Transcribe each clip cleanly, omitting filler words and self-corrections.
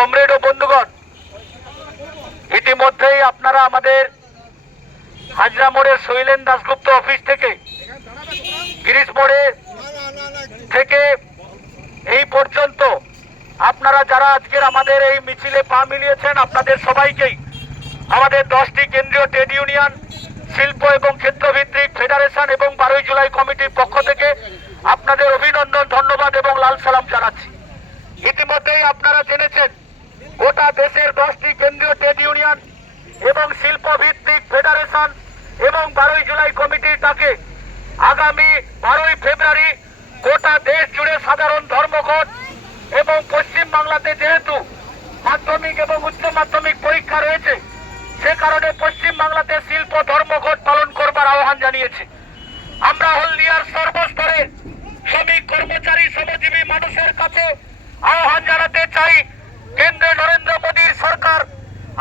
Comrade ও বন্ধুগণ, ইতিমধ্যেই আপনারা আমাদের হাজরা মোড়ের শৈলেন দাশগুপ্ত অফিস থেকে গিরিশ মোড়ে থেকে এই পর্যন্ত আপনারা যারা আজকের আমাদের এই মিছিলে পা মিলিয়েছেন, আপনাদের সবাইকেই আমাদের 10টি কেন্দ্রীয় ট্রেড ইউনিয়ন, শিল্প এবং ক্ষেত্রভিত্তিক ফেডারেশন এবং 12 জুলাই কমিটির পক্ষ থেকে আপনাদের অভিনন্দন, ধন্যবাদ এবং লাল সালাম জানাচ্ছি। ইতিমধ্যেই আপনারা জেনেছেন গোটা দেশের 10টি কেন্দ্রীয় ট্রেড ইউনিয়ন এবং শিল্প ভিত্তিক ফেডারেশন এবং 12 জুলাই কমিটির ডাকে আগামী 12 ফেব্রুয়ারি গোটা দেশ জুড়ে সাধারণ ধর্মঘট এবং পশ্চিমবাংলাতে যেহেতু মাধ্যমিক এবং উচ্চ মাধ্যমিক পরীক্ষা রয়েছে, সে কারণে পশ্চিমবাংলাতে শিল্প ধর্মঘট পালন করবার আহ্বান জানিয়েছে। আমরা হলদিয়ার সর্বস্তরে শ্রমিক, কর্মচারী, শ্রমজীবী মানুষের কাছে আহ্বান জানাতে চাই, কেন্দ্রে নরেন্দ্র মোদীর সরকার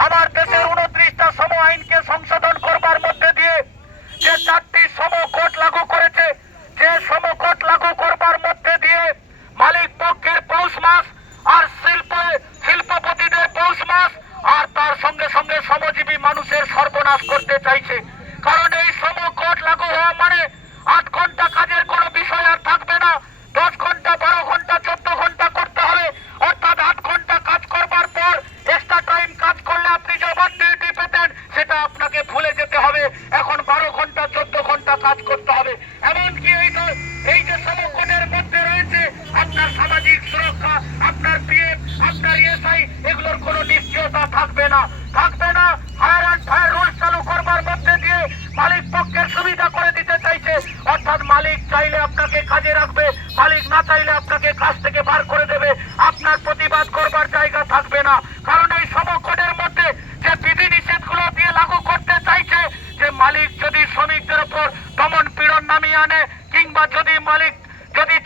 আমার দেশের 29টা শ্রম আইনকে সংশোধন করবার মধ্যে দিয়ে যে 4টি শ্রম কোড লাগু করেছে, যে শ্রম কোড লাগু করবার মধ্যে দিয়ে মালিক পক্ষের পৌষ মাস আর শিল্পপতিদের পৌষ মাস আর তার সঙ্গে সঙ্গে শ্রমজীবী মানুষের সর্বনাশ করতে চাইছে। কারণ এই শ্রম কোড লাগু হওয়া মানে 8 ঘন্টা কাজের কোনো বিষয় আর থাকবে না, 10 ঘন্টা, 12 ঘন্টা, 14 ঘন্টা করতে হবে। অর্থাৎ 8 ঘন্টা কাজ করবার পর এক্সট্রা টাইম কাজ করলে আপনি যে ওভার ডিউটি পেতেন সেটা আপনাকে ভুলে যেতে হবে। এখন 12 ঘন্টা, 14 ঘন্টা কাজ করতে হবে। এমনকি এই যে শ্রম কোডের মধ্যে রয়েছে আপনার সামাজিক সুরক্ষা, আপনার পিএফ, আপনার ইএসআই, এগুলোর কোনো নিশ্চয়তা থাকবে না। হায়ার অ্যান্ড ফায়ার রুলস চালু করবার মধ্যে দিয়ে মালিক পক্ষের সুবিধা করে দিতে চাইছে। অর্থাৎ মালিক চাইলে আপনাকে কাজে রাখবে, মালিক না চাইলে আপনাকে কাজ থেকে বার করে দেবে। আপনার প্রতিবাদ করবার জায়গা থাকবে না। কারণ এই শ্রম কোডের মধ্যে যে বিধি নিষেধগুলো দিয়ে লাগু করতে চাইছে, যে মালিক যদি শ্রমিকদের উপর দমন পীড়ন নামিয়ে আনে কিংবা যদি মালিক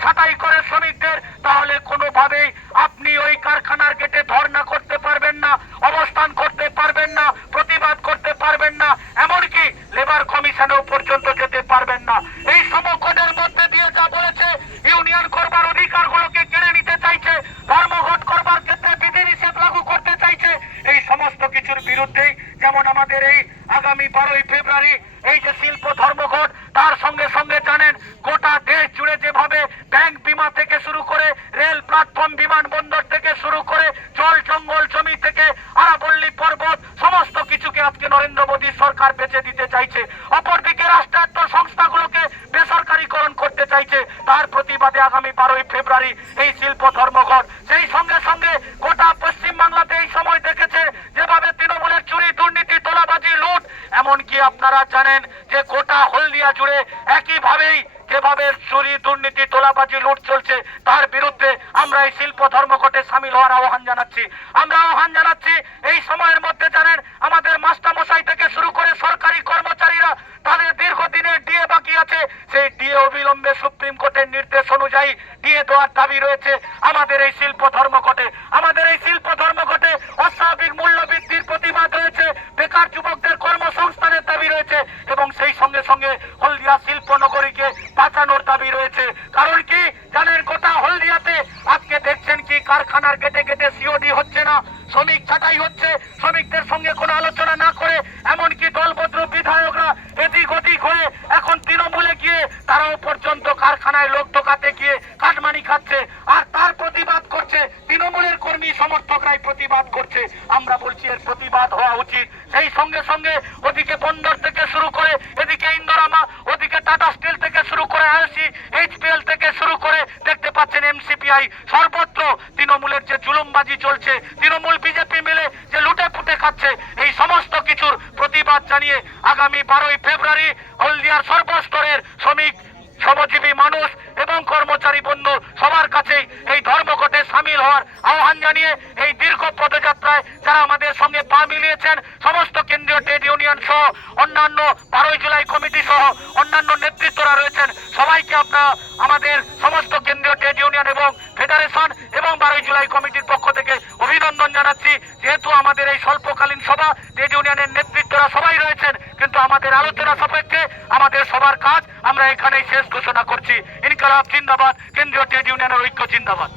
ছাঁটাই করে শ্রমিকদের, তাহলে কোনোভাবেই আপনি ওই কারখানার গেটে ধর্ণা করতে পারবেন না, অবস্থান করতে পারবেন না, প্রতিবাদ করতে পারবেন না, এমনকি লেবার কমিশনেও পর্যন্ত যেতে পারবেন না। এই শ্রম কোডের মধ্যে দিয়ে যা বলেছে, ইউনিয়ন করবার অধিকারগুলোকে কেড়ে নিতে চাইছে, ধর্মঘট করবার ক্ষেত্রে বিধিনিষেধ লাগু করতে চাইছে। এই সমস্ত কিছুর বিরুদ্ধেই যেমন আমাদের এই আগামী 12 ফেব্রুয়ারি এই যে শিল্প ধর্মঘট, তার সঙ্গে সঙ্গে জানেন গোটা দেশ জুড়ে যেভাবে ব্যাংক বিমা থেকে শুরু করে রেল প্ল্যাটফর্ম, বিমানবন্দর থেকে শুরু করে জল জঙ্গল জমি থেকে আরাবল্লী পর্বত, সমস্ত কিছুকে আজকে নরেন্দ্র মোদীর সরকার বেচে দিতে চাইছে। অপরদিকে রাষ্ট্রায়ত্ত সংস্থাগুলোকে বেসরকারীকরণ করতে চাইছে। তার প্রতিবাদে আগামী 12 ফেব্রুয়ারি এই শিল্প ধর্মঘট। সেই সঙ্গে সঙ্গে গোটা পশ্চিমবাংলাতে এই সময় দেখেছে যেভাবে তৃণমূলের চুরি, দুর্নীতি, তোলাবাজি, লুট, এমনকি আপনারা জানেন যে গোটা হলদিয়া জুড়ে একইভাবেই যেভাবে চুরি, দুর্নীতি, তোলাবাজি, লুট চলছে, তার বিরুদ্ধে আমরা এই শিল্প ধর্মঘটে সামিল হওয়ার আহ্বান জানাচ্ছি। আমরা আহ্বান জানাচ্ছি এই সময়ের মধ্যে জানেন আমাদের মাস্টারমশাই থেকে শুরু করে সরকারি কর্মচারীরা তাদের দীর্ঘদিনের ডিএ বাকি আছে, সেই ডিএ অবিলম্বে সুপ্রিম কোর্টের নির্দেশ অনুযায়ী ডিএ দেওয়ার দাবি রয়েছে। আমাদের এই শিল্প ধর্মঘটে অস্বাভাবিক মূল্য বৃদ্ধির প্রতিবাদ রয়েছে, বেকার যুবকদের কর্মসংস্থানের দাবি রয়েছে এবং সেই সঙ্গে সঙ্গে হলদিয়া শিল্প নগরীকে বাঁচানোর দাবি রয়েছে। কারণ কি জানেন, গোটা হলদিয়াতে আজকে দেখছেন কি কারখানার গেটে গেটে সিওডি হচ্ছে না, শ্রমিক ছাঁটাই হচ্ছে, শ্রমিকদের সঙ্গে কোনো আলোচনা না করে, এমনকি দলবদ্র বিধায়করা এদিক ওদিক হয়ে এখন তৃণমূলে গিয়ে তারাও পর্যন্ত কারখানায় লোক ঢোকাতে গিয়ে কাটমানি খাচ্ছে আর তার প্রতিবাদ করছে। তৃণমূলের কর্মী সমর্থকরাই প্রতিবাদ করছে। আমরা বলছি এর প্রতিবাদ হওয়া উচিত। সেই সঙ্গে সঙ্গে ওদিকে বন্দর থেকে শুরু করে এদিকে ইন্দোরামা, ওদিকে টাটা স্টিল থেকে শুরু করে আইসি, এইচপিএল থেকে শুরু করে দেখতে পাচ্ছেন এমসিপিআই, সর্বত্র তৃণমূলের যে জুলুমবাজি চলছে, তৃণমূল বিজেপি মিলে যে লুটে পুটে খাচ্ছে, এই সমস্ত কিছুর প্রতিবাদ জানিয়ে আগামী 12 ফেব্রুয়ারি হলদিয়ার সর্বস্তরের শ্রমিক, শ্রমজীবী মানুষ এবং কর্মচারী বন্ধু সবার কাছেই এই ধর্মঘটে সামিল হওয়ার আহ্বান জানিয়ে এই দীর্ঘ পদযাত্রায় যারা আমাদের সঙ্গে পা মিলিয়েছেন, সমস্ত কেন্দ্রীয় ট্রেড ইউনিয়ন সহ অন্যান্য 12 জুলাই কমিটি সহ অন্যান্য নেতৃত্বরা রয়েছেন, সবাইকে আপনারা আমাদের সমস্ত কেন্দ্রীয় ট্রেড ইউনিয়ন এবং ফেডারেশন এবং 12 জুলাই কমিটির পক্ষ থেকে অভিনন্দন জানাচ্ছি। যেহেতু আমাদের এই স্বল্পকালীন সভা, ট্রেড ইউনিয়নের নেতৃত্বরা সবাই রয়েছেন, কিন্তু আমাদের আলোচনা সাপেক্ষে আমাদের সবার কাজ আমরা এখানেই শেষ ঘোষণা করছি। ইনকলাব জিন্দাবাদ, কেন্দ্রীয় ট্রেড ইউনিয়নের ঐক্য জিন্দাবাদ।